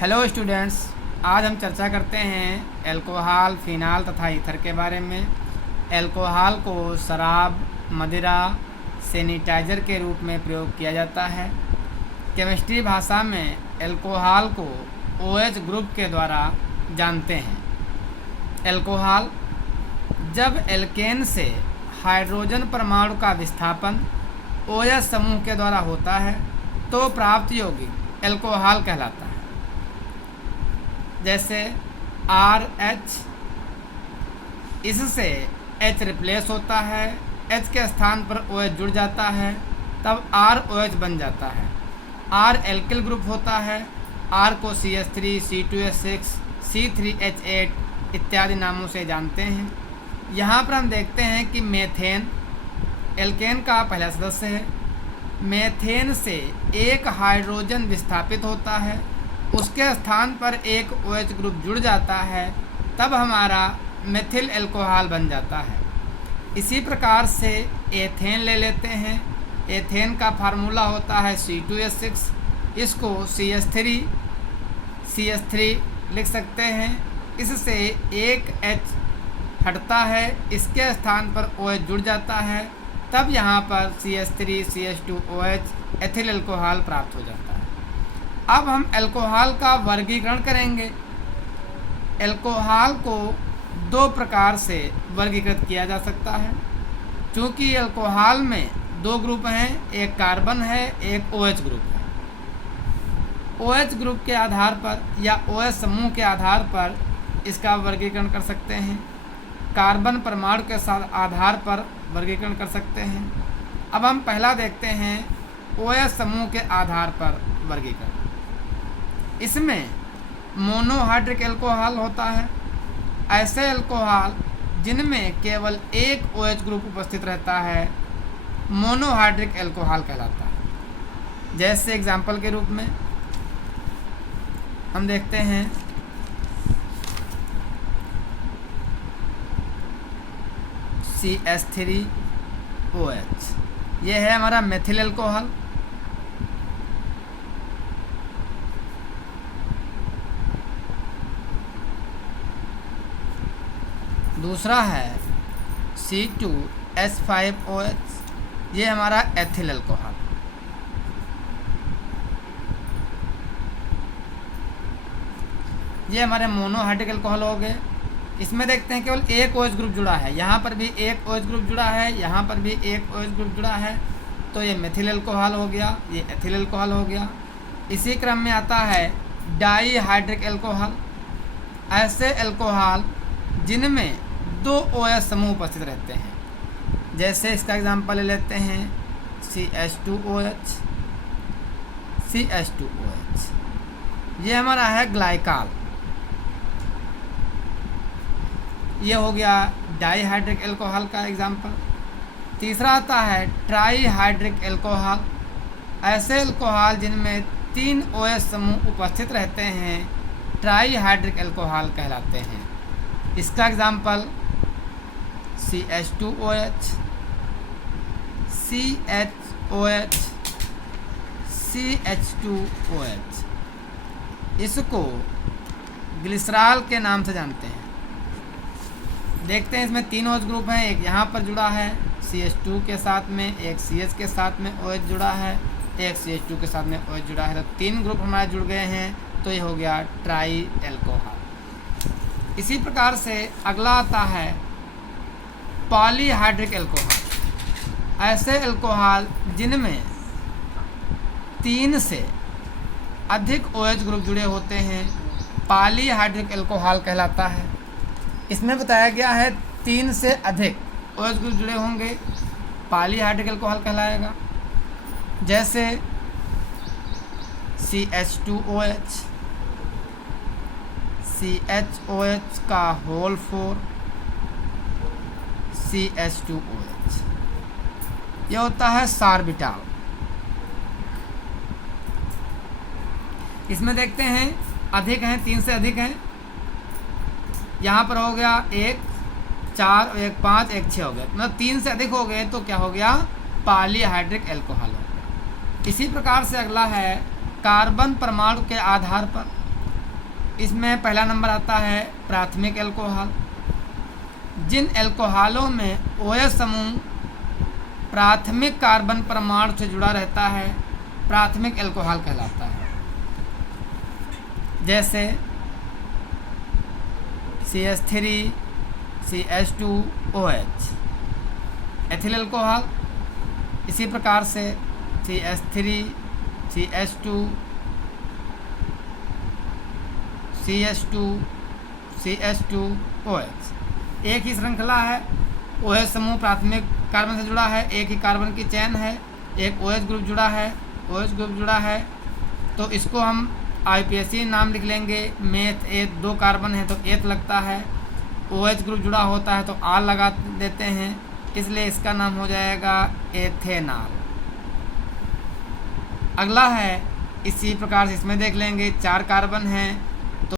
Hello students, आज हम चर्चा करते हैं अल्कोहल, फिनाल तथा ईथर के बारे में। अल्कोहल को शराब, मदिरा, सैनिटाइज़र के रूप में प्रयोग किया जाता है। केमिस्ट्री भाषा में अल्कोहल को OH ग्रुप के द्वारा जानते हैं। अल्कोहल जब एल्केन से हाइड्रोजन परमाणु का विस्थापन OH समूह के द्वारा होता है तो प्राप्त यौगिक अल्कोहल कहलाता है। जैसे RH, इससे H रिप्लेस होता है, H के स्थान पर OH जुड़ जाता है, तब ROH बन जाता है। R एल्किल ग्रुप होता है। R को CH3, C2H6, C3H8 इत्यादि नामों से जानते हैं। यहाँ पर हम देखते हैं कि मेथेन एल्केन का पहला सदस्य है। मेथेन से एक हाइड्रोजन विस्थापित होता है, उसके स्थान पर एक OH ग्रुप जुड़ जाता है, तब हमारा मेथिल अल्कोहल बन जाता है। इसी प्रकार से एथेन ले लेते हैं। एथेन का फार्मूला होता है C2H6, इसको CH3 लिख सकते हैं। इससे एक H हटता है, इसके स्थान पर OH जुड़ जाता है, तब यहाँ पर CH3 CH2OH एथिल अल्कोहल प्राप्त हो जाता है। अब हम अल्कोहल का वर्गीकरण करेंगे। अल्कोहल को दो प्रकार से वर्गीकृत किया जा सकता है। चूँकि अल्कोहल में दो ग्रुप हैं, एक कार्बन है, एक OH ग्रुप है। OH ग्रुप के आधार पर या OH समूह के आधार पर इसका वर्गीकरण कर सकते हैं। कार्बन परमाणु के साथ आधार पर वर्गीकरण कर सकते हैं। अब हम पहला देखते हैं OH समूह के आधार पर वर्गीकरण। इसमें मोनोहाइड्रिक अल्कोहल होता है। ऐसे अल्कोहल जिनमें केवल एक OH ग्रुप उपस्थित रहता है मोनोहाइड्रिक अल्कोहल कहलाता है। जैसे एग्जाम्पल के रूप में हम देखते हैं CH3OH, ये है हमारा मेथिल अल्कोहल। दूसरा है C2H5OH, ये हमारा एथिल अल्कोहल। ये हमारे मोनोहाइड्रिक अल्कोहल हो गए। इसमें देखते हैं केवल एक OH ग्रुप जुड़ा है, यहाँ पर भी एक OH ग्रुप जुड़ा है, यहाँ पर भी एक OH ग्रुप जुड़ा है, तो ये मेथिल अल्कोहल हो गया, ये एथिल अल्कोहल हो गया। इसी क्रम में आता है डाईहाइड्रिक अल्कोहल। ऐसे अल्कोहल जिनमें दो OH समूह उपस्थित रहते हैं। जैसे इसका एग्जांपल ले लेते हैं CH2OH, ये हमारा है ग्लाइकाल। ये हो गया डाईहाइड्रिक अल्कोहल का एग्जांपल। तीसरा आता है ट्राईहाइड्रिक अल्कोहल। ऐसे अल्कोहल जिनमें 3 OH समूह उपस्थित रहते हैं ट्राईहाइड्रिक अल्कोहल कहलाते हैं। इसका एग्जांपल CH2OH, CH2OH। इसको ग्लिसरॉल के नाम से जानते हैं। देखते हैं इसमें 3 OH ग्रुप हैं, एक यहाँ पर जुड़ा है CH2 के साथ में, एक CH के साथ में OH जुड़ा है, एक CH2 के साथ में OH जुड़ा है, तो 3 ग्रुप हमारे जुड़ गए हैं, तो ये हो गया ट्राई अल्कोहल। इसी प्रकार से अगला आता है पॉलीहाइड्रिक अल्कोहल। ऐसे अल्कोहल जिनमें 3 से अधिक OH ग्रुप जुड़े होते हैं पॉलीहाइड्रिक अल्कोहल कहलाता है। इसमें बताया गया है 3 से अधिक OH ग्रुप जुड़े होंगे पॉलीहाइड्रिक अल्कोहल कहलाएगा। जैसे CH2OH, CHOH का होल 4, CH2OH, यह होता है सार्बिटाल। इसमें देखते हैं अधिक हैं, 3 से अधिक हैं। यहाँ पर हो गया 1, 4, 1, 5, 1, 6 हो गया, मतलब 3 से अधिक हो गए तो क्या हो गया पॉलीहाइड्रिक अल्कोहल हो गया। इसी प्रकार से अगला है कार्बन परमाणु के आधार पर इसमें पहला नंबर आता है प्राथमिक एल्कोहल। जिन एल्कोहलों में OH समूह प्राथमिक कार्बन परमाणु से जुड़ा रहता है प्राथमिक एल्कोहल कहलाता है। जैसे CH3 CH2OH एथिल एल्कोहल। इसी प्रकार से CH3 CH2 CH2 CH2OH एक ही श्रृंखला है। OH समूह प्राथमिक कार्बन से जुड़ा है, एक ही कार्बन की चेन है, एक OH ग्रुप जुड़ा है, OH ग्रुप जुड़ा है, तो इसको हम IUPAC नाम लिख लेंगे। मेथ एथ 2 कार्बन है तो एथ लगता है, OH ग्रुप जुड़ा होता है तो आर लगा देते हैं, इसलिए इसका नाम हो जाएगा एथेनॉल। अगला है इसी प्रकार से इसमें देख लेंगे 4 कार्बन हैं